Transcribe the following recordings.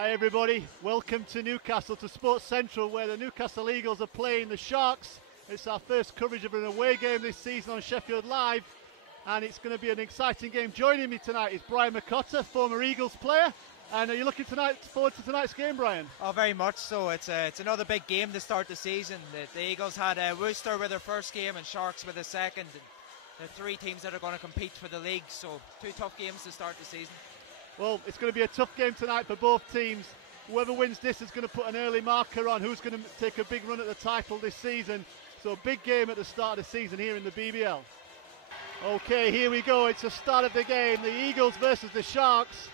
Hi everybody, welcome to Newcastle, to Sports Central, where the Newcastle Eagles are playing the Sharks. It's our first coverage of an away game this season on Sheffield Live, and it's going to be an exciting game. Joining me tonight is Brian McCotter, former Eagles player. And are you looking forward to tonight's game, Brian? Oh, very much so. It's another big game to start the season. The Eagles had Worcester with their first game and Sharks with their second. The three teams that are going to compete for the league, so two tough games to start the season. Well, it's going to be a tough game tonight for both teams. Whoever wins this is going to put an early marker on who's going to take a big run at the title this season. So a big game at the start of the season here in the BBL. Okay, here we go. It's the start of the game. The Eagles versus the Sharks.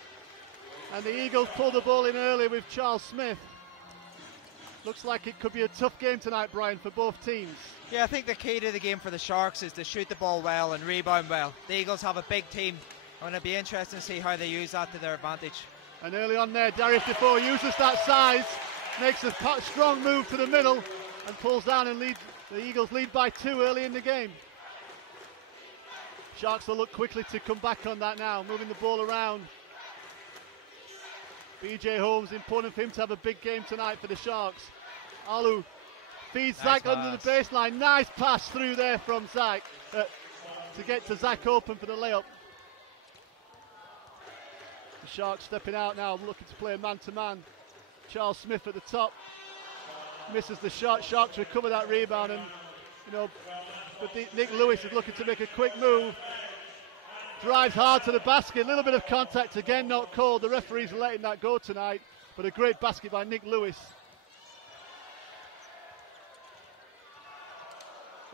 And the Eagles pull the ball in early with Charles Smith. Looks like it could be a tough game tonight, Brian, for both teams. Yeah, I think the key to the game for the Sharks is to shoot the ball well and rebound well. The Eagles have a big team, and it'll be interesting to see how they use that to their advantage. And early on there, Darius Defoe uses that size, makes a strong move to the middle, and pulls down and leads. The Eagles lead by 2 early in the game. Sharks will look quickly to come back on that now, moving the ball around. BJ Holmes, important for him to have a big game tonight for the Sharks. Alu feeds Nice Zach under the baseline. Nice pass through there from Zach to get to Zach open for the layup. The Sharks stepping out now, looking to play a man-to-man. Charles Smith at the top. Misses the shot. Sharks recover that rebound, and but Nick Lewis is looking to make a quick move. Drives hard to the basket, a little bit of contact again, not called. The referee's letting that go tonight, but a great basket by Nick Lewis.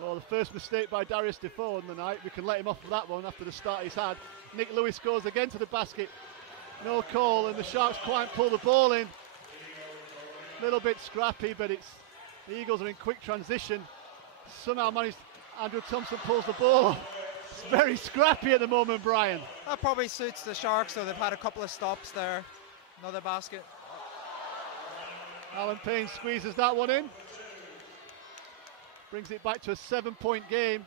Well, the first mistake by Darius Defoe on the night. We can let him off for that one after the start he's had. Nick Lewis goes again to the basket. No call, and the Sharks quite pull the ball in. A little bit scrappy, but the Eagles are in quick transition. Somehow managed. Andrew Thompson pulls the ball off. It's very scrappy at the moment, Brian. That probably suits the Sharks, so they've had a couple of stops there. Another basket. Alan Payne squeezes that one in. Brings it back to a 7-point game.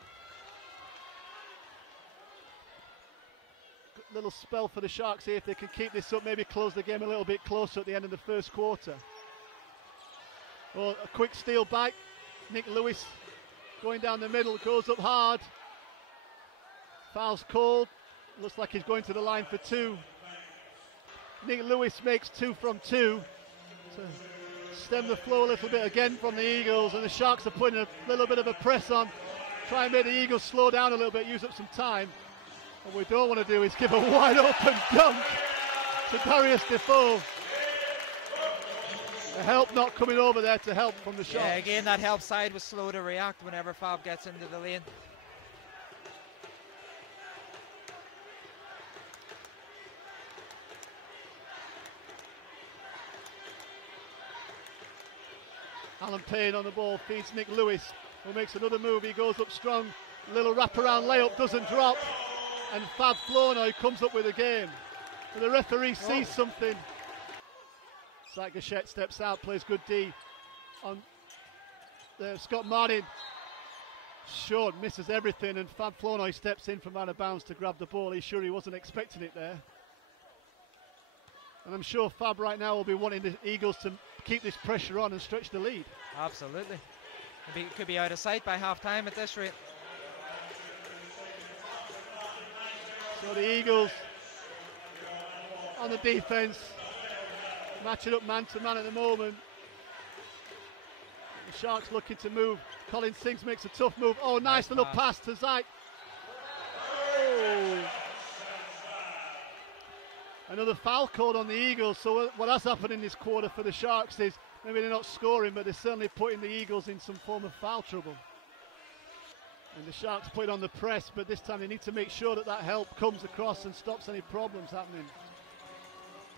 Good little spell for the Sharks here. If they can keep this up, maybe close the game a little bit closer at the end of the first quarter. Well, a quick steal back. Nick Lewis going down the middle, goes up hard. Foul's called. Looks like he's going to the line for 2. Nick Lewis makes 2 from 2 to stem the flow a little bit again from the Eagles, and the Sharks are putting a little bit of a press on, try and make the Eagles slow down a little bit, use up some time. What we don't want to do is give a wide open dunk to Darius Defoe. The help not coming over there to help from the Sharks. Yeah, again, that help side was slow to react whenever Fab gets into the lane. Alan Payne on the ball, feeds Nick Lewis, who makes another move. He goes up strong, little wraparound layup, doesn't drop, and Fab Flournoy comes up with a game. But the referee sees something. Zach Gachette steps out, plays good D on there. Scott Martin, short, misses everything, and Fab Flournoy steps in from out of bounds to grab the ball. He's sure he wasn't expecting it there. And I'm sure Fab right now will be wanting the Eagles to keep this pressure on and stretch the lead. Absolutely. It could be out of sight by half time at this rate. So the Eagles on the defense, matching up man to man at the moment. The Sharks looking to move. Colin Sings makes a tough move. Oh, nice little pass to Zach. Oh. Another foul called on the Eagles. So what has happened in this quarter for the Sharks is maybe they're not scoring, but they're certainly putting the Eagles in some form of foul trouble. And the Sharks put it on the press, but this time they need to make sure that help comes across and stops any problems happening.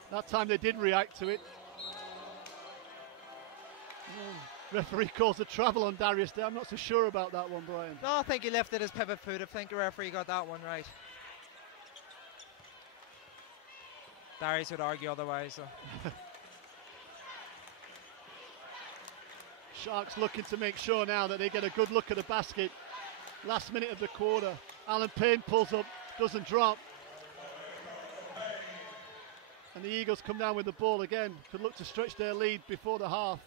That time they did react to it. Referee calls a travel on Darius there. I'm not so sure about that one, Brian. No, I think he lifted his pivot foot. I think the referee got that one right. Darius would argue otherwise, though. Sharks looking to make sure now that they get a good look at the basket. Last minute of the quarter. Alan Payne pulls up, doesn't drop. And the Eagles come down with the ball again. Could look to stretch their lead before the half.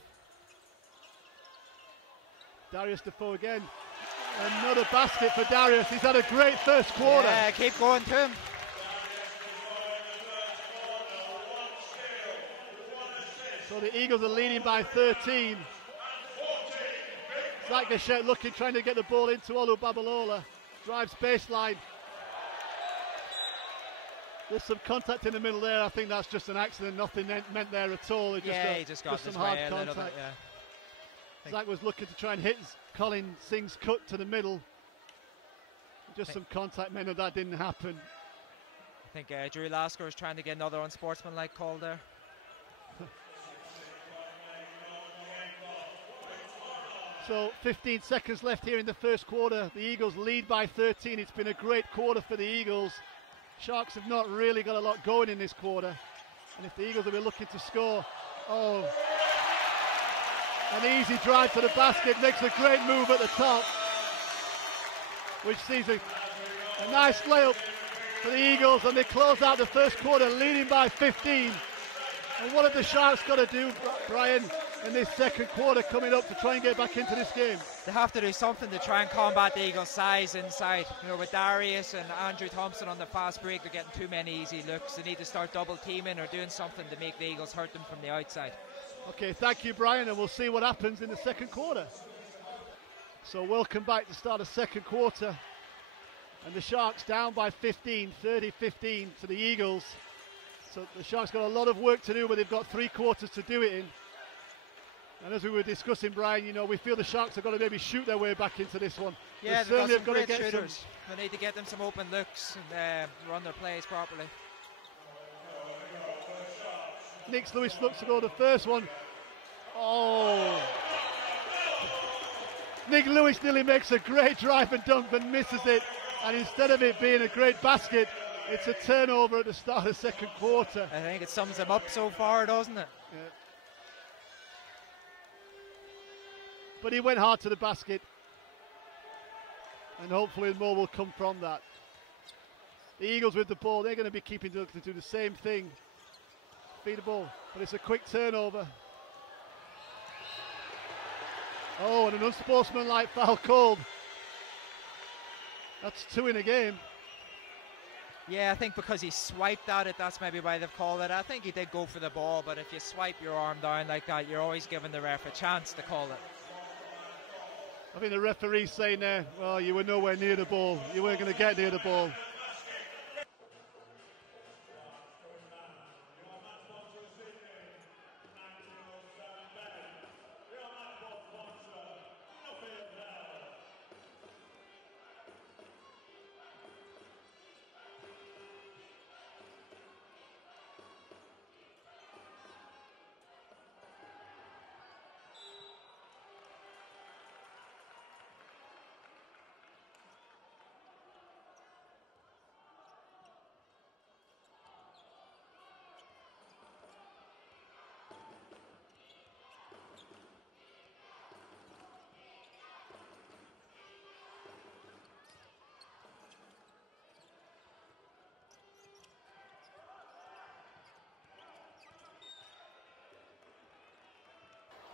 Darius Defoe again. Another basket for Darius. He's had a great first quarter. Yeah, keep going to him. So the Eagles are leading by 13. Zach Gachet looking, trying to get the ball into Olu Babalola. Drives baseline. There's some contact in the middle there. I think that's just an accident. Nothing meant there at all. He just got some hard contact. Bit, yeah. Zach was looking to try and hit Colin Singh's cut to the middle. Just some contact meant that didn't happen. I think Drew Lasker was trying to get another unsportsmanlike call there. So 15 seconds left here in the first quarter. The Eagles lead by 13. It's been a great quarter for the Eagles. Sharks have not really got a lot going in this quarter. And if the Eagles will be looking to score, an easy drive to the basket, makes a great move at the top, which sees a nice layup for the Eagles, and they close out the first quarter leading by 15. And what have the Sharks got to do, Brian, in this second quarter coming up to try and get back into this game? They have to do something to try and combat the Eagles' size inside. You know, with Darius and Andrew Thompson on the fast break, they're getting too many easy looks. They need to start double teaming or doing something to make the Eagles hurt them from the outside. Okay, thank you, Brian, and we'll see what happens in the second quarter. So welcome back to start the second quarter. And the Sharks down by 15, 30-15 to the Eagles. So the Sharks got a lot of work to do, but they've got 3 quarters to do it in. And as we were discussing, Brian, you know, we feel the Sharks have got to maybe shoot their way back into this one. Yeah, they've got some great shooters. They need to get them some open looks and run their plays properly. Nick Lewis looks to go the first one. Oh! Nick Lewis nearly makes a great drive and dunk, but misses it. And instead of it being a great basket, it's a turnover at the start of the second quarter. I think it sums him up so far, doesn't it? Yeah. But he went hard to the basket. And hopefully more will come from that. The Eagles with the ball, they're going to be keeping to do the same thing. Feed the ball, but it's a quick turnover. Oh, and an unsportsmanlike foul called. That's 2 in a game. Yeah, I think because he swiped at it, that's maybe why they've called it. I think he did go for the ball, but if you swipe your arm down like that, you're always giving the ref a chance to call it. I think the referee's saying there, well, you were nowhere near the ball. You weren't going to get near the ball.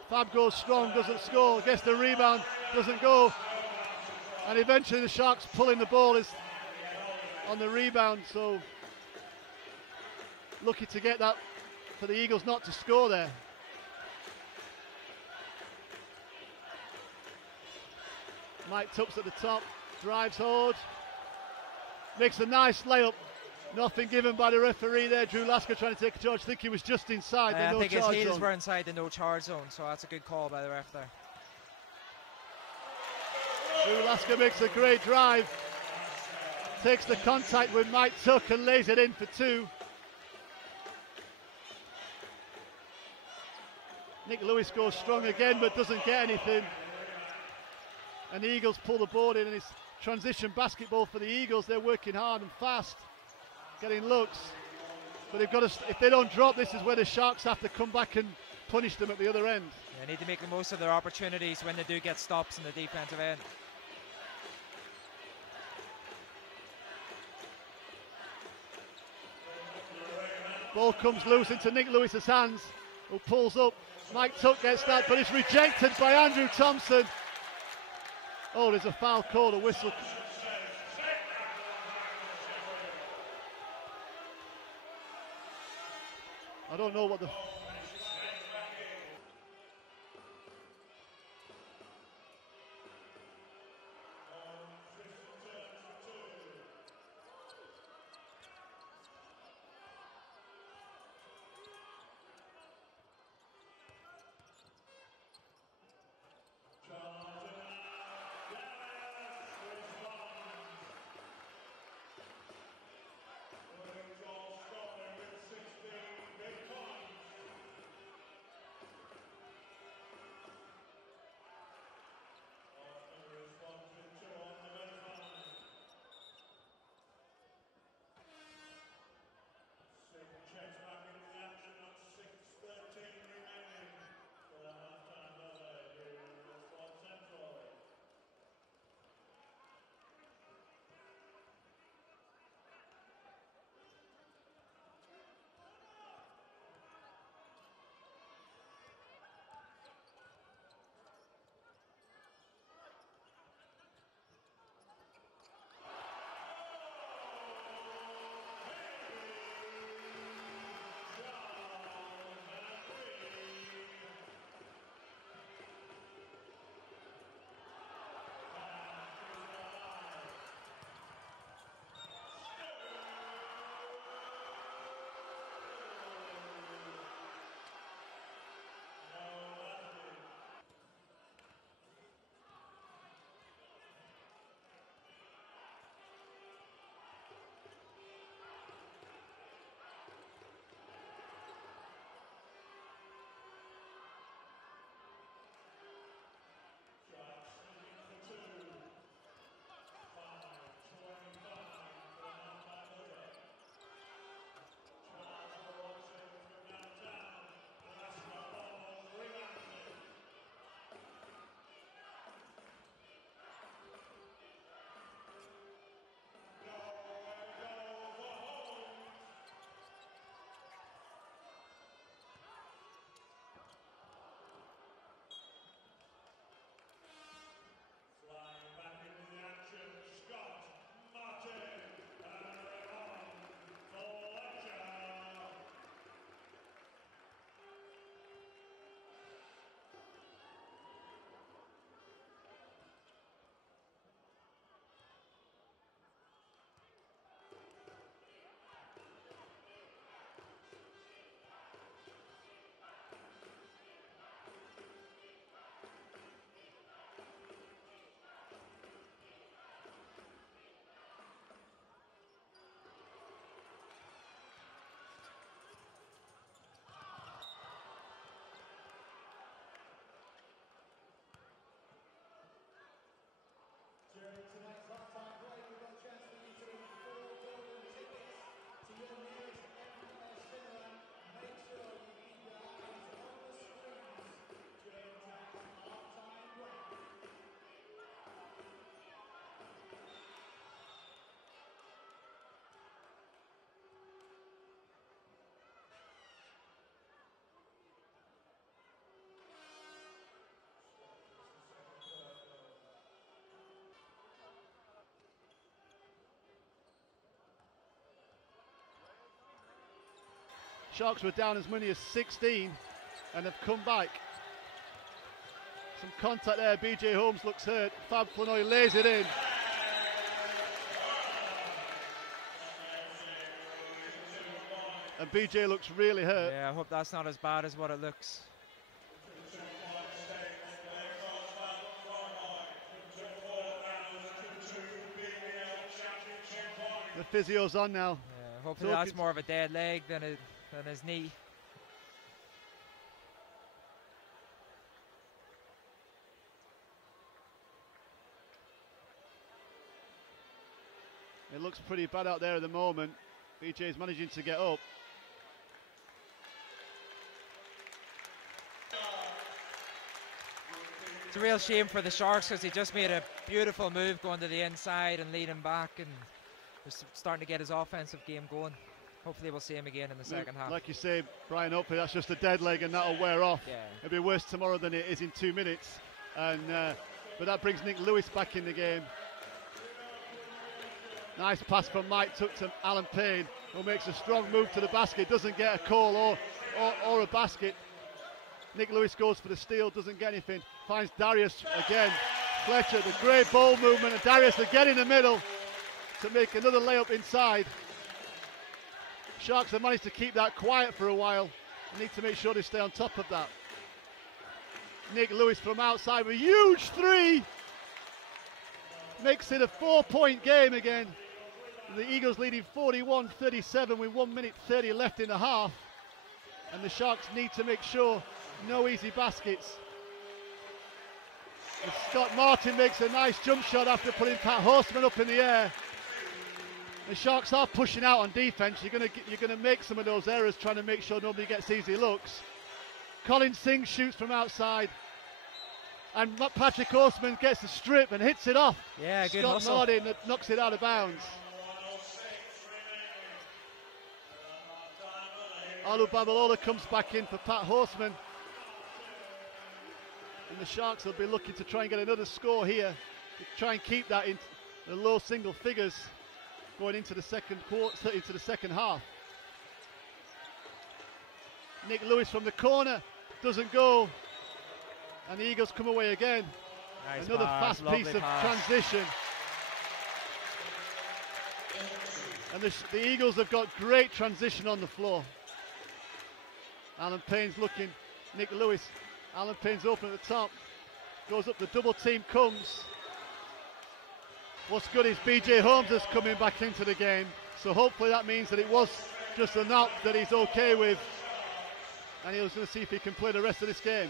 Fab goes strong, doesn't score, gets the rebound, doesn't go. And eventually the Sharks pulling the ball is on the rebound, so lucky to get that for the Eagles not to score there. Mike Tubbs at the top, drives hard, makes a nice layup. Nothing given by the referee there. Drew Lasker trying to take a charge. I think he was just inside the no charge zone. I think his heels were inside the no charge zone, so that's a good call by the ref there. Drew Lasker makes a great drive. Takes the contact with Mike Tuck and lays it in for 2. Nick Lewis goes strong again but doesn't get anything. And the Eagles pull the board in, and it's transition basketball for the Eagles. They're working hard and fast, getting looks, but they've got to, if they don't drop, this is where the Sharks have to come back and punish them at the other end. They need to make the most of their opportunities when they do get stops in the defensive end. Ball comes loose into Nick Lewis's hands, who pulls up. Mike Tuck gets that, but it's rejected by Andrew Thompson. Oh, there's a foul call, a whistle. I don't know what the... Sharks were down as many as 16 and have come back. Some contact there, BJ Holmes looks hurt. Fab Flanoy lays it in. And BJ looks really hurt. Yeah, I hope that's not as bad as what it looks. The physio's on now. Yeah, hopefully that's more of a dead leg than his knee. It looks pretty bad out there at the moment. BJ's managing to get up. It's a real shame for the Sharks because he just made a beautiful move going to the inside and leading back and was starting to get his offensive game going. hopefully we'll see him again in the second half. Like you say, Brian, hopefully that's just a dead leg and that'll wear off. Yeah. It'll be worse tomorrow than it is in 2 minutes. And but that brings Nick Lewis back in the game. Nice pass from Mike Tuck to Alan Payne, who makes a strong move to the basket, doesn't get a call or a basket. Nick Lewis goes for the steal, doesn't get anything, finds Darius again. Fletcher, the great ball movement, and Darius again in the middle to make another layup inside. Sharks have managed to keep that quiet for a while. They need to make sure they stay on top of that. Nick Lewis from outside with a huge three. Makes it a 4-point game again. The Eagles leading 41-37 with 1 minute 30 left in the half. And the Sharks need to make sure no easy baskets. And Scott Martin makes a nice jump shot after putting Pat Horseman up in the air. The Sharks are pushing out on defense. You're going to make some of those errors trying to make sure nobody gets easy looks. Colin Singh shoots from outside. And Patrick Horseman gets the strip and hits it off. Yeah, good Scott hustle. Martin knocks it out of bounds. Alu Babalola comes back in for Pat Horseman. And the Sharks will be looking to try and get another score here, to try and keep that in the low single figures going into the second quarter, into the second half. Nick Lewis from the corner doesn't go, and the Eagles come away again. Nice Another pass, fast piece of transition. And the Eagles have got great transition on the floor. Alan Payne's looking, Nick Lewis. Alan Payne's open at the top. Goes up, the double team comes. What's good is BJ Holmes is coming back into the game. So hopefully that means that it was just a knock that he's okay with. And he's going to see if he can play the rest of this game.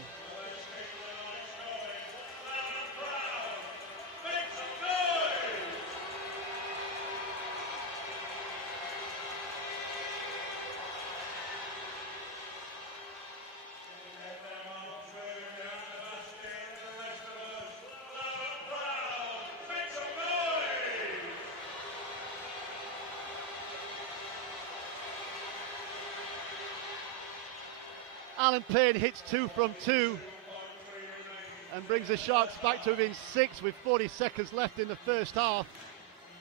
Alan Payne hits 2 from 2 and brings the Sharks back to within 6 with 40 seconds left in the first half.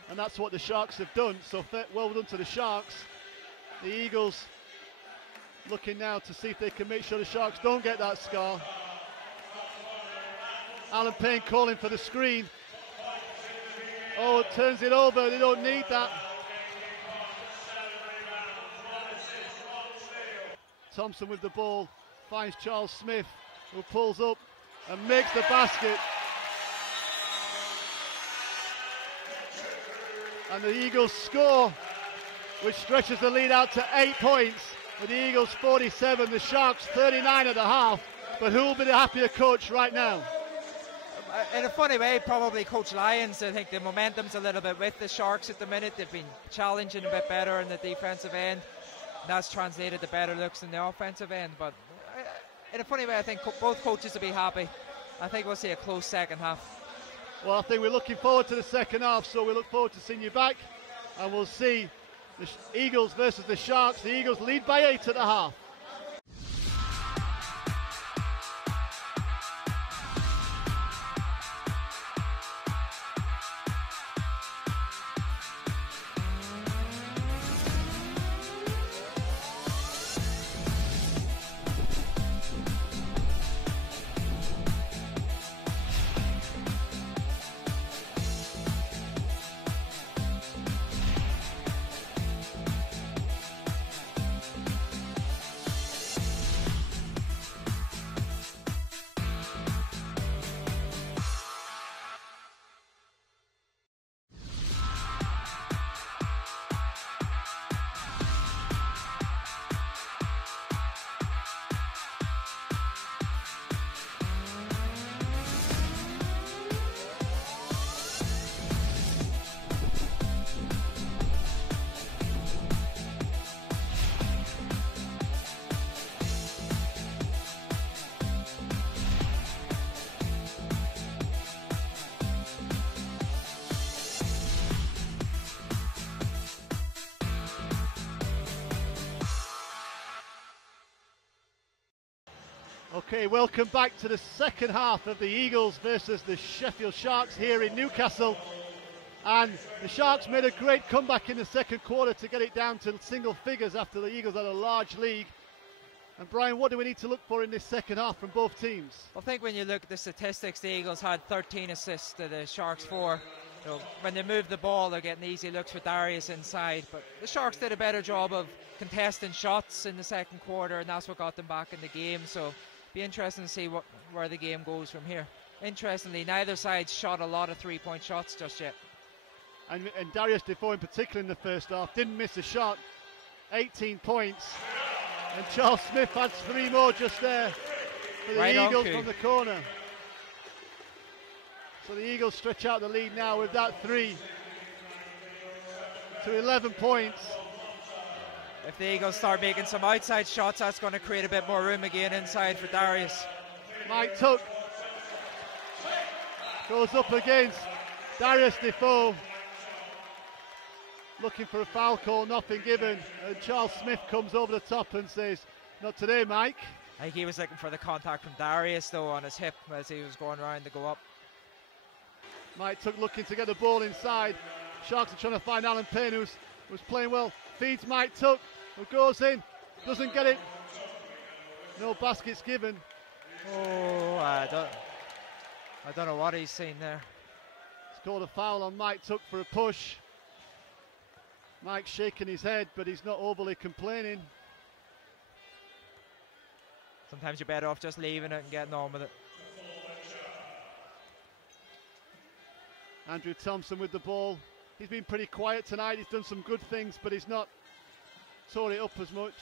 And that's what the Sharks have done. So well done to the Sharks. The Eagles looking now to see if they can make sure the Sharks don't get that scar. Alan Payne calling for the screen. Oh, it turns it over. They don't need that. Thompson with the ball, finds Charles Smith, who pulls up and makes the basket. And the Eagles score, which stretches the lead out to 8 points. With the Eagles 47, the Sharks 39 at the half. But who will be the happier coach right now? In a funny way, probably Coach Lyons. I think the momentum's a little bit with the Sharks at the minute. They've been challenging a bit better in the defensive end. That's translated to better looks in the offensive end, but in a funny way I think both coaches will be happy. I think we'll see a close second half. Well, I think we're looking forward to the second half, so we look forward to seeing you back, and we'll see the Eagles versus the Sharks. The Eagles lead by 8 at the half. Okay, welcome back to the second half of the Eagles versus the Sheffield Sharks here in Newcastle. And the Sharks made a great comeback in the second quarter to get it down to single figures after the Eagles had a large lead. And Brian, what do we need to look for in this second half from both teams? I think when you look at the statistics, the Eagles had 13 assists to the Sharks 4. So when they move the ball, they're getting easy looks for Darius inside. But the Sharks did a better job of contesting shots in the second quarter, and that's what got them back in the game. So be interesting to see where the game goes from here. Interestingly, neither side shot a lot of three-point shots just yet. And Darius Defoe in particular in the first half didn't miss a shot. 18 points. And Charles Smith adds 3 more just there for the Eagles from the corner. So the Eagles stretch out the lead now with that 3 to 11 points. If the Eagles start making some outside shots, that's going to create a bit more room again inside for Darius. Mike Tuck goes up against Darius Defoe. Looking for a foul call, not been given. And Charles Smith comes over the top and says, "Not today, Mike." I think he was looking for the contact from Darius, though, on his hip as he was going around to go up. Mike Tuck looking to get the ball inside. Sharks are trying to find Alan Payne, who's playing well. Feeds Mike Tuck, who goes in, doesn't get it. No baskets given. Oh, I don't know what he's seen there. It's called a foul on Mike Tuck for a push. Mike's shaking his head, but he's not overly complaining. Sometimes you're better off just leaving it and getting on with it. Andrew Thompson with the ball. He's been pretty quiet tonight. He's done some good things, but he's not tore it up as much.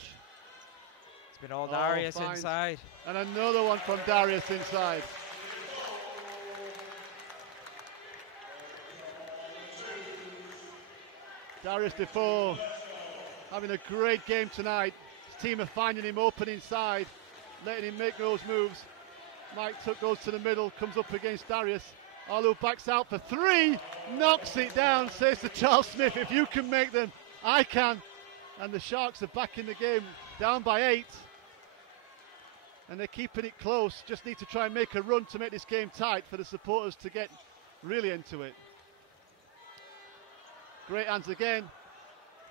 It's been all Darius inside. And another one from Darius inside. Darius Defoe having a great game tonight. His team are finding him open inside, letting him make those moves. Mike Tuck goes to the middle, comes up against Darius. Olu backs out for 3, knocks it down, says to Charles Smith, "If you can make them, I can." And the Sharks are back in the game, down by 8. And they're keeping it close, just need to try and make a run to make this game tight for the supporters to get really into it. Great hands again.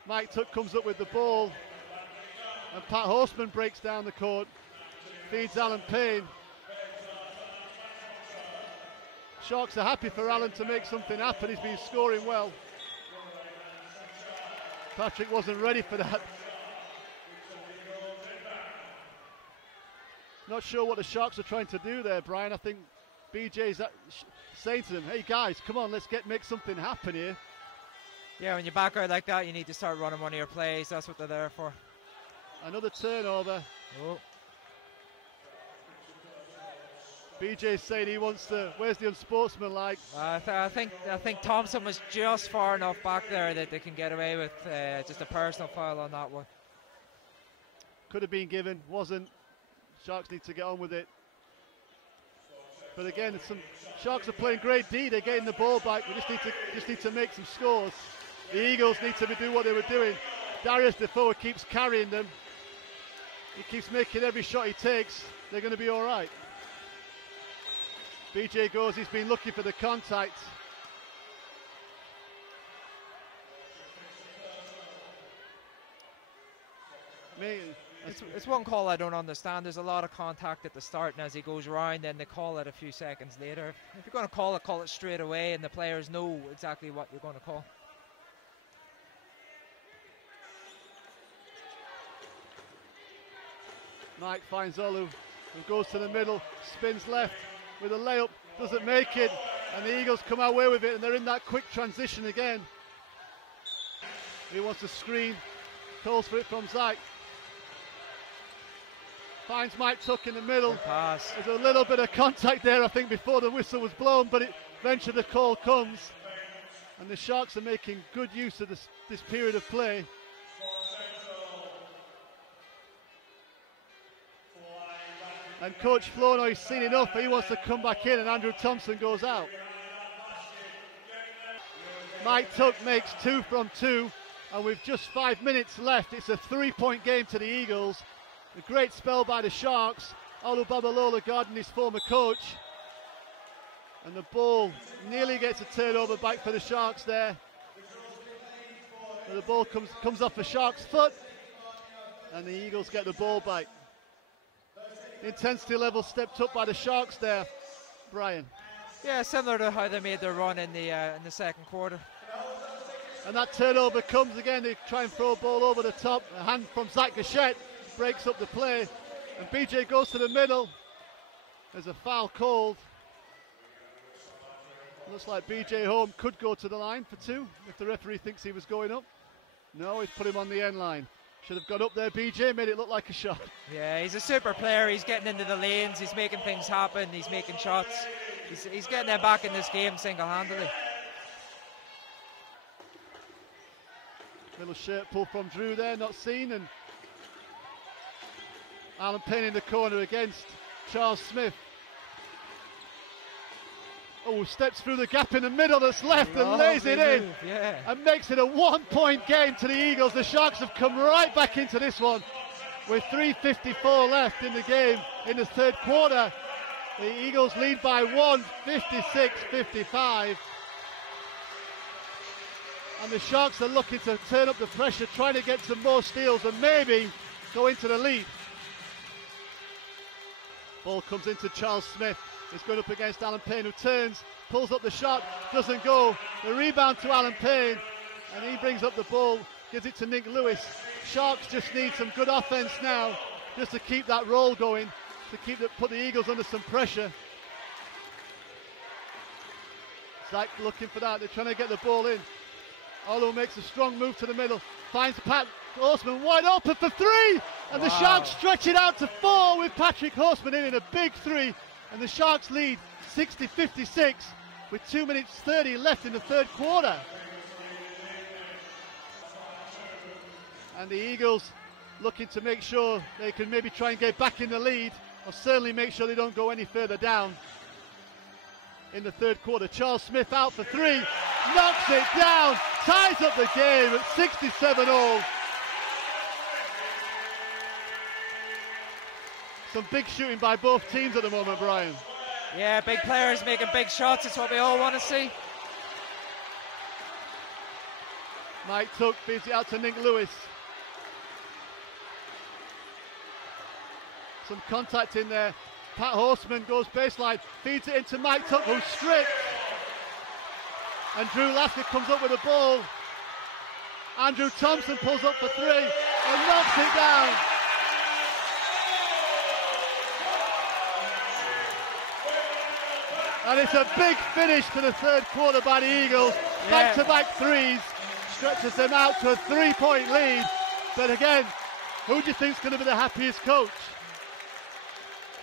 Mike Tuck comes up with the ball. And Pat Horseman breaks down the court. Feeds Alan Payne. Sharks are happy for Alan to make something happen. He's been scoring well. Patrick wasn't ready for that. Not sure what the Sharks are trying to do there, Brian. I think BJ's saying to them, "Hey guys, come on, let's make something happen here." Yeah, when you back out like that, you need to start running one of your plays. That's what they're there for. Another turnover. Oh. BJ's saying he wants to. Where's the unsportsmanlike? I think Thompson was just far enough back there that they can get away with just a personal foul on that one. Could have been given, wasn't. Sharks need to get on with it. But again, some Sharks are playing great D. They're getting the ball back. We just need to make some scores. The Eagles need to do what they were doing. Darius Defoe keeps carrying them. He keeps making every shot he takes. They're going to be all right. BJ goes. He's been looking for the contact. It's one call I don't understand. There's a lot of contact at the start, and as he goes around, then they call it a few seconds later. If you're going to call it straight away, and the players know exactly what you're going to call. Mike finds Olu, who goes to the middle, spins left with a layup, doesn't make it, and the Eagles come away with it, and they're in that quick transition again. He wants to screen, calls for it from Zach. Finds Mike Tuck in the middle. Pass. There's a little bit of contact there, I think, before the whistle was blown, but eventually the call comes. And the Sharks are making good use of this period of play. And Coach Flournoy's seen enough. He wants to come back in, and Andrew Thompson goes out. Mike Tuck makes 2 from 2, and with just 5 minutes left, it's a 3-point game to the Eagles. A great spell by the Sharks, Olu Babalola guarding his former coach. And the ball nearly gets a turnover back for the Sharks there. And the ball comes off the Sharks' foot. And the Eagles get the ball back. The intensity level stepped up by the Sharks there, Brian. Yeah, similar to how they made their run in the second quarter. And that turnover comes again. They try and throw a ball over the top. A hand from Zach Gachette breaks up the play. And BJ goes to the middle. There's a foul called. Looks like BJ Home could go to the line for two if the referee thinks he was going up. No, he's put him on the end line. Should have got up there, BJ, made it look like a shot. Yeah, he's a super player. He's getting into the lanes. He's making things happen. He's making shots. He's getting them back in this game single-handedly. Little shirt pull from Drew there, not seen. And Alan Payne in the corner against Charles Smith. Oh, steps through the gap in the middle that's left and lays it in. Yeah. And makes it a 1-point game to the Eagles. The Sharks have come right back into this one with 3:54 left in the game in the third quarter. The Eagles lead by 1, 56-55. And the Sharks are looking to turn up the pressure, trying to get some more steals and maybe go into the lead. Ball comes into Charles Smith. He's going up against Alan Payne, who turns, pulls up the shot, doesn't go. The rebound to Alan Payne, and he brings up the ball, gives it to Nick Lewis. Sharks just need some good offense now, just to keep that roll going, to put the Eagles under some pressure. Zach looking for that. They're trying to get the ball in. Olu makes a strong move to the middle, finds Pat Horseman wide open for three, and the Sharks stretch it out to 4 with Patrick Horseman in a big three. And the Sharks lead 60-56 with 2 minutes 30 left in the third quarter. And the Eagles looking to make sure they can maybe try and get back in the lead, or certainly make sure they don't go any further down in the third quarter. Charles Smith out for 3, knocks it down, ties up the game at 67-all. Some big shooting by both teams at the moment, Brian. Yeah, big players making big shots. It's what we all want to see. Mike Tuck feeds it out to Nick Lewis. Some contact in there. Pat Horseman goes baseline, feeds it into Mike Tuck, who's stripped. And Drew Lasker comes up with the ball. Andrew Thompson pulls up for 3 and knocks it down. And it's a big finish to the third quarter by the Eagles. Back-to-back threes, stretches them out to a 3-point lead. But again, who do you think's going to be the happiest coach?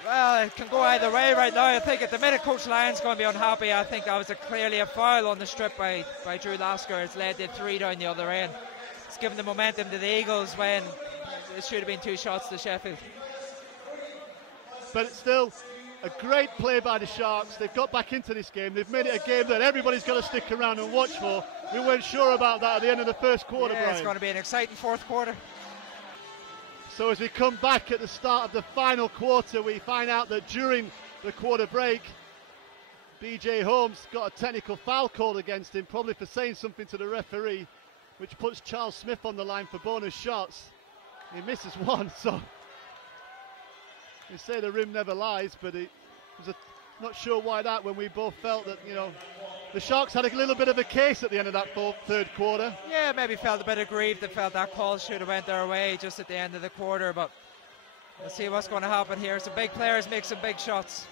Well, it can go either way right now. I think at the minute Coach Lyon's going to be unhappy. I think that was clearly a foul on the strip by Drew Lasker. It's led to 3 down the other end. It's given the momentum to the Eagles when it should have been 2 shots to Sheffield. But it's still a great play by the Sharks. They've got back into this game. They've made it a game that everybody's got to stick around and watch for. We weren't sure about that at the end of the first quarter, Brian. It's going to be an exciting fourth quarter. So as we come back at the start of the final quarter, we find out that during the quarter break, BJ Holmes got a technical foul called against him, probably for saying something to the referee, which puts Charles Smith on the line for bonus shots. He misses one, so they say the rim never lies, but it was not sure why that, when we both felt that, you know, the Sharks had a little bit of a case at the end of that third quarter. Yeah, maybe felt a bit aggrieved. They felt that call should have went their way just at the end of the quarter, but let's see what's going to happen here. Some big players make some big shots.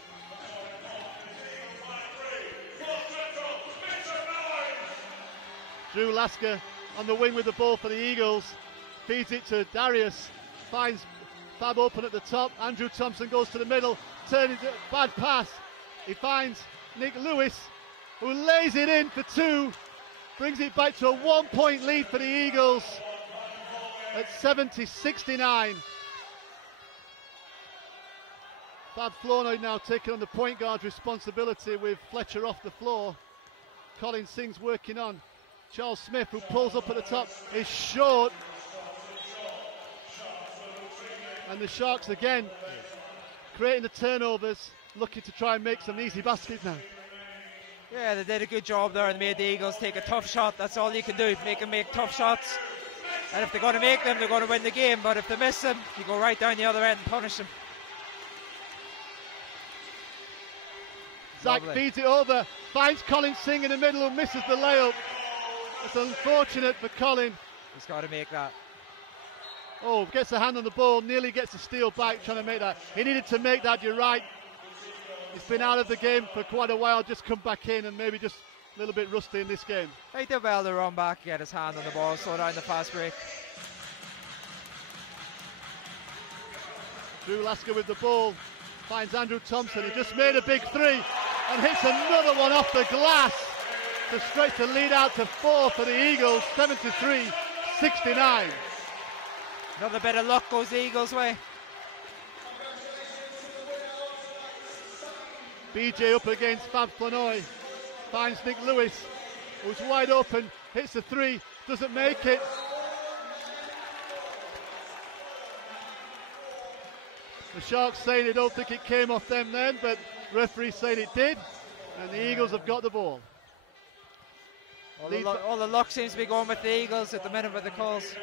Drew Lasker on the wing with the ball for the Eagles, feeds it to Darius, finds Fab open at the top. Andrew Thompson goes to the middle, turning it, bad pass. He finds Nick Lewis, who lays it in for 2, brings it back to a 1-point lead for the Eagles at 70-69. Fab Flournoy now taking on the point guard responsibility with Fletcher off the floor. Colin Singh's working on. Charles Smith, who pulls up at the top, is short. And the Sharks again creating the turnovers, looking to try and make some easy baskets now. Yeah, they did a good job there and made the Eagles take a tough shot. That's all you can do, make them make tough shots. And if they're going to make them, they're going to win the game. But if they miss them, you go right down the other end and punish them. Zach feeds it over, finds Colin Singh in the middle who misses the layup. It's unfortunate for Colin. He's got to make that. Oh, gets a hand on the ball, nearly gets a steal back trying to make that. He needed to make that, you're right. He's been out of the game for quite a while, just come back in and maybe just a little bit rusty in this game. He did well to run back, get his hand on the ball, slow down the fast break. Drew Lasker with the ball, finds Andrew Thompson, who just made a big three and hits another one off the glass to stretch the lead out to 4 for the Eagles, 73-69. Another bit of luck goes the Eagles' way. BJ up against Fab Flanoy, finds Nick Lewis, who's wide open, hits the three, doesn't make it. The Sharks saying they don't think it came off them then, but referee saying it did, and the Eagles have got the ball. All the luck seems to be going with the Eagles at the minute with the calls.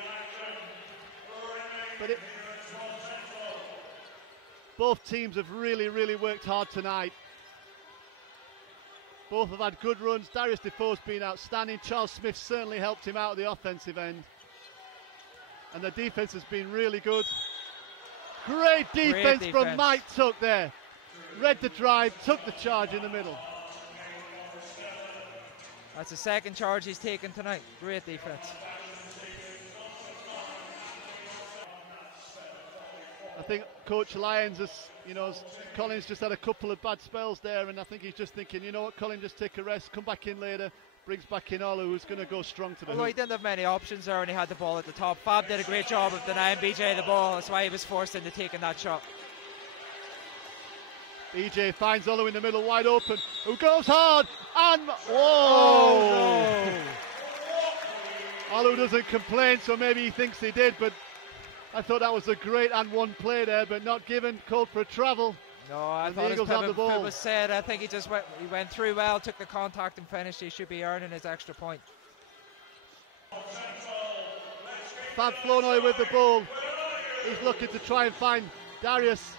But both teams have really, really worked hard tonight. Both have had good runs. Darius Defoe's been outstanding. Charles Smith certainly helped him out at the offensive end. And the defense has been really good. Great defense from Mike Tuck there. Read the drive, took the charge in the middle. That's the second charge he's taken tonight. Great defense. I think Coach Lyons has, Colin's just had a couple of bad spells there, and I think he's just thinking, you know what, Colin, just take a rest, come back in later, brings back in Olu, who's going to go strong to the Although hoop. he didn't have many options there when he had the ball at the top. Fab did a great job of denying BJ the ball. That's why he was forced into taking that shot. BJ finds Olu in the middle, wide open, who goes hard, and whoa! Oh, no. Olu doesn't complain, so maybe he thinks he did, but I thought that was a great and one play there, but not given, called for a travel. No, I thought his pivot was set. I think he went through well, took the contact and finished. He should be earning his extra point. Fab Flournoy with the ball. He's looking to try and find Darius.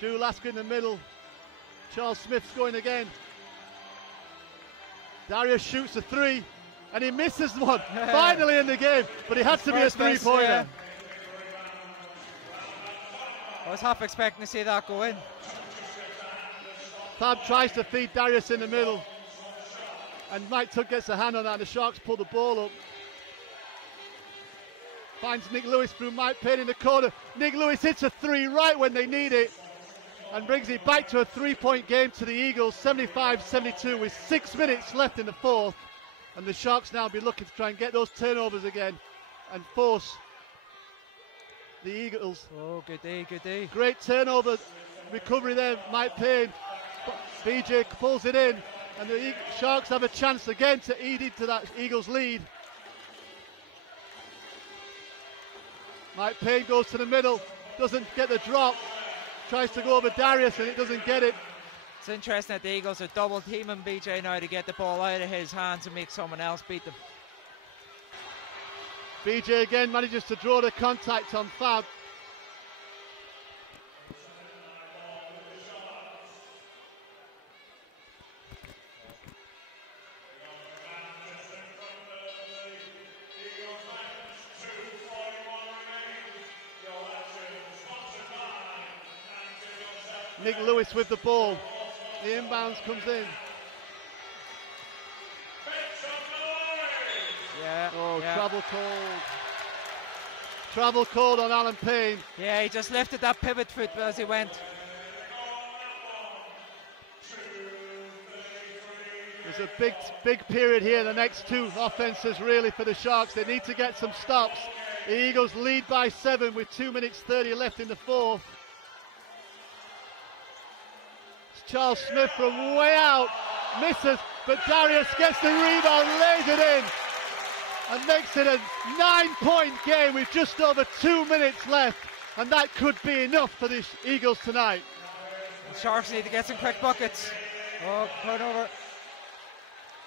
Drew Lasker in the middle. Charles Smith's going again. Darius shoots a three. And he misses one, finally in the game, but it has to be a three-pointer. Yeah. I was half expecting to see that go in. Fab tries to feed Darius in the middle, and Mike Tuck gets a hand on that, and the Sharks pull the ball up. Finds Nick Lewis through Mike Payne in the corner. Nick Lewis hits a three right when they need it, and brings it back to a three-point game to the Eagles, 75-72, with 6 minutes left in the fourth. And the Sharks now be looking to try and get those turnovers again and force the Eagles. Oh, good day, good day. Great turnover recovery there, Mike Payne. BJ pulls it in, and the Sharks have a chance again to eat into that Eagles lead. Mike Payne goes to the middle, doesn't get the drop, tries to go over Darius and it doesn't get it. It's interesting that the Eagles are double teaming BJ now to get the ball out of his hands and make someone else beat them. BJ again manages to draw the contact on Fab. Nick Lewis with the ball. The inbounds comes in. Yeah. Oh, yeah. travel called. Travel called on Alan Payne. Yeah, he just lifted that pivot foot as he went. There's a big period here. The next two offenses really for the Sharks. They need to get some stops. The Eagles lead by 7 with 2 minutes 30 left in the fourth. Charles Smith from way out, misses, but Darius gets the rebound, lays it in, and makes it a 9-point game with just over 2 minutes left. and that could be enough for the Eagles tonight. The Sharks need to get some quick buckets. Oh, turnover.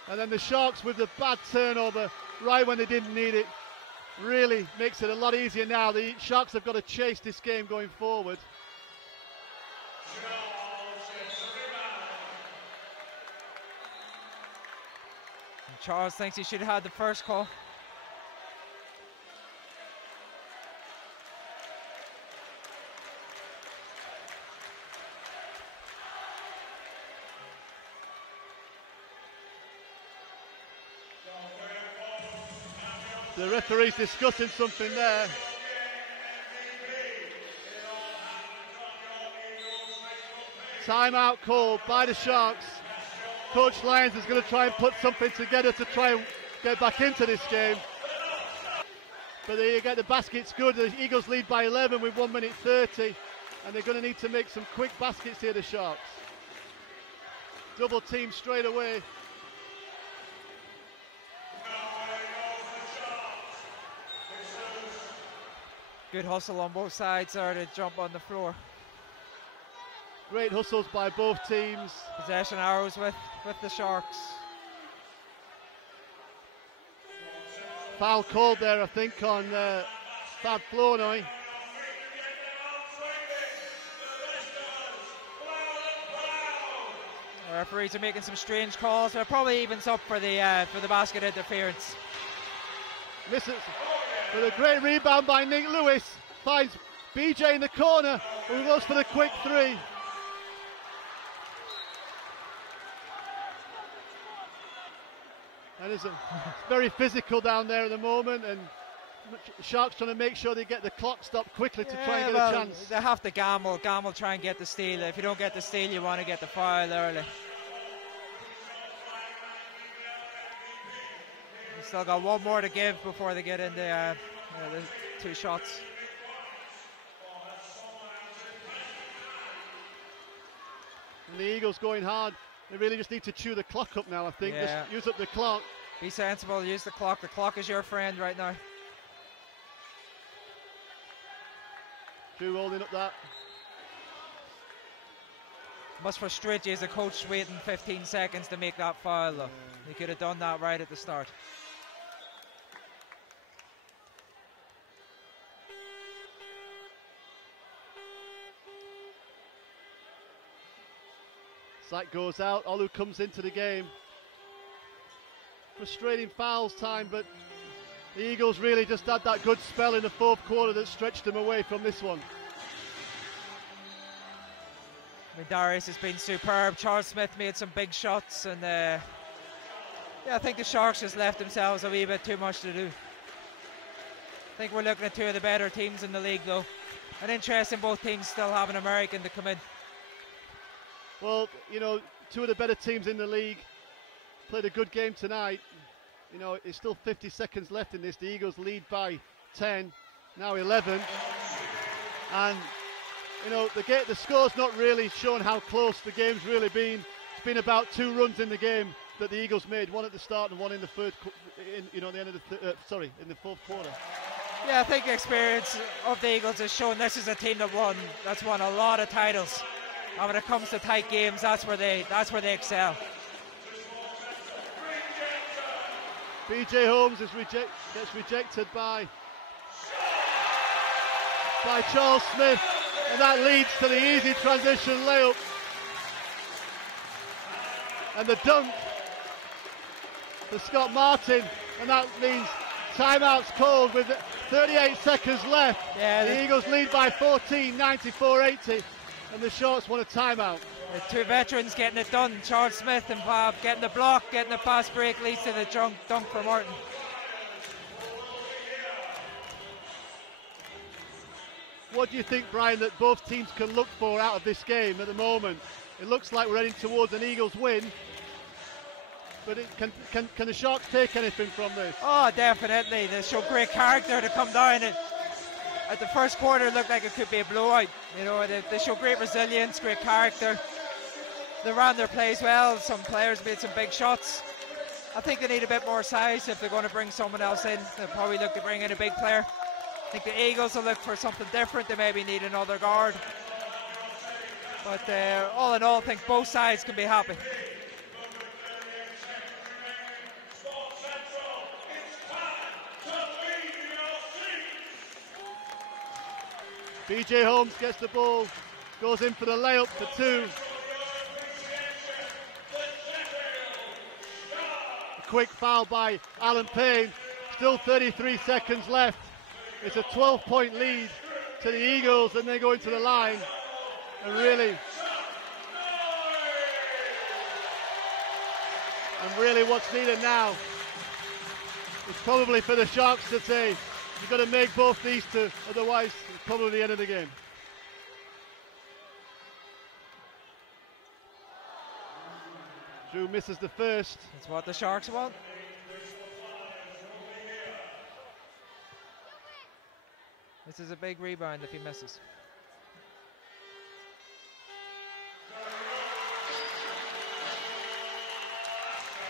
And then the Sharks with the bad turnover right when they didn't need it really makes it a lot easier now. The Sharks have got to chase this game going forward. And Charles thinks he should have had the first call. The referee's discussing something there. Timeout called by the Sharks. Coach Lyons is going to try and put something together to try and get back into this game. But there you get the baskets good. The Eagles lead by 11 with 1 minute 30. And they're going to need to make some quick baskets here, the Sharks. Double team straight away. Good hustle on both sides there to jump on the floor. Great hustles by both teams. Possession arrows with the Sharks. Foul called there, I think, on Fab Flournoy. The referees are making some strange calls. They're probably evens up for the basket interference. Misses with a great rebound by Nick Lewis. Finds BJ in the corner, who goes for the quick three. And it's very physical down there at the moment, and Sharks trying to make sure they get the clock stopped quickly to try and get a chance. They have to gamble, try and get the steal. If you don't get the steal, you want to get the foul early. Still got one more to give before they get in the 2 shots. And the Eagles going hard. They really just need to chew the clock up now, I think. Yeah. Just use up the clock. Be sensible, use the clock. The clock is your friend right now. Drew holding up that. Must frustrate you as a coach waiting 15 seconds to make that foul though. You could have done that right at the start. Sight goes out, Olu comes into the game. Frustrating fouls time, but the Eagles really just had that good spell in the fourth quarter that stretched them away from this one. I mean, Darius has been superb. Charles Smith made some big shots, and yeah, I think the Sharks just left themselves a wee bit too much to do. I think we're looking at 2 of the better teams in the league though. And interesting, both teams still have an American to come in. Well, you know, 2 of the better teams in the league played a good game tonight. You know, it's still 50 seconds left in this. The Eagles lead by 10, now 11. And, you know, the score's not really shown how close the game's really been. It's been about 2 runs in the game that the Eagles made, one at the start and one in the third, the end of the, in the fourth quarter. Yeah, I think the experience of the Eagles has shown this is a team that's won a lot of titles. And when it comes to tight games, that's where they excel. BJ Holmes gets rejected by Charles Smith, and that leads to the easy transition layup. And the dunk for Scott Martin, and that means timeout's called with 38 seconds left. Yeah, the Eagles lead by 14, 94-80. And the Sharks want a timeout. The 2 veterans getting it done. Charles Smith and Bob getting the block, getting the fast break, leads to the dunk for Martin. What do you think, Brian, that both teams can look for out of this game at the moment? It looks like we're heading towards an Eagles win. But can the Sharks take anything from this? Oh, definitely. They show great character to come down. At the first quarter, it looked like it could be a blowout. You know, they show great resilience, great character. They ran their plays well. Some players made some big shots. I think they need a bit more size if they're going to bring someone else in. They'll probably look to bring in a big player. think the Eagles will look for something different. They maybe need another guard. But all in all, I think both sides can be happy. BJ Holmes gets the ball, goes in for the layup for 2. A quick foul by Alan Payne. Still 33 seconds left. It's a 12-point lead to the Eagles, and they go into the line. And really what's needed now is probably for the Sharks to say, you've got to make both these two, otherwise it's probably the end of the game. Drew misses the first. That's what the Sharks want. This is a big rebound if he misses.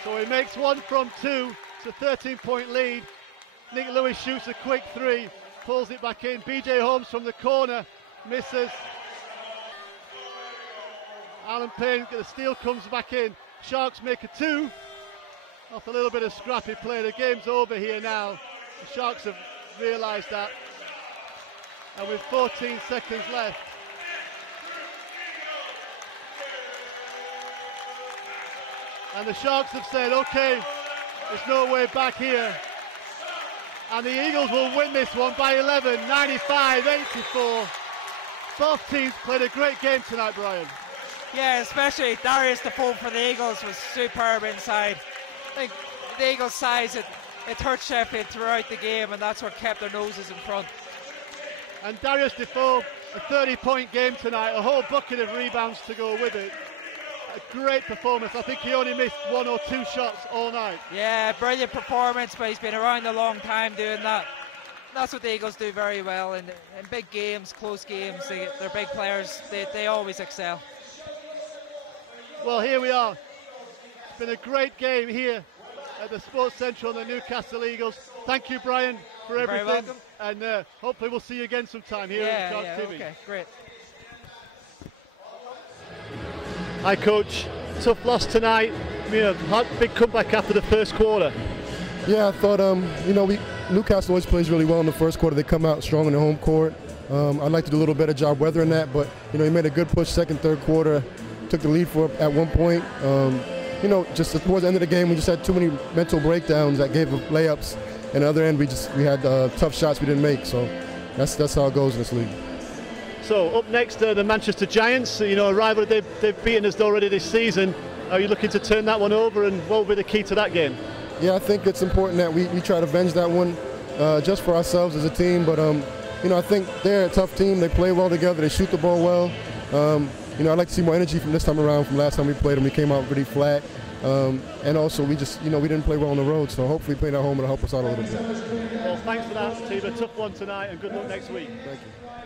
So he makes 1 from 2. It's a 13-point lead. Nick Lewis shoots a quick 3, pulls it back in. BJ Holmes from the corner, misses. Alan Payne, the steal comes back in. Sharks make a 2 off a little bit of scrappy play. The game's over here now. The Sharks have realised that. And with 14 seconds left, and the Sharks have said, okay, there's no way back here. And the Eagles will win this one by 11, 95-84. Both teams played a great game tonight, Brian. Yeah, especially Darius Defoe for the Eagles was superb inside. I think the Eagles' size, it hurt Sheffield throughout the game, and that's what kept their noses in front. And Darius Defoe, a 30-point game tonight, a whole bucket of rebounds to go with it. A great performance. I think he only missed 1 or 2 shots all night. Yeah, brilliant performance, but he's been around a long time doing that. That's what the Eagles do very well in big games, close games. They're big players. They always excel. Well, here we are. It's been a great game here at the Sports Central and the Newcastle Eagles. Thank you, Brian, for everything. Very welcome. And hopefully we'll see you again sometime here at SharksTV. Okay, great. Hi, Coach. Tough loss tonight. Big comeback after the first quarter. Yeah, I thought, Newcastle always plays really well in the first quarter. They come out strong in the home court. I'd like to do a little better job weathering that, but, he made a good push second, third quarter. Took the lead at one point. Just towards the end of the game, we just had too many mental breakdowns that gave up layups. And the other end, we had tough shots we didn't make. So that's how it goes in this league. So up next, the Manchester Giants, a rival they've beaten us already this season. Are you looking to turn that one over, and what will be the key to that game? Yeah, I think it's important that we try to avenge that one just for ourselves as a team. But, I think they're a tough team. They play well together. They shoot the ball well. I'd like to see more energy from this time around from last time we played them. We came out pretty flat. And also, we didn't play well on the road. So hopefully playing at home will help us out a little bit. Well, thanks for that, Steve. A tough one tonight, and good luck next week. Thank you.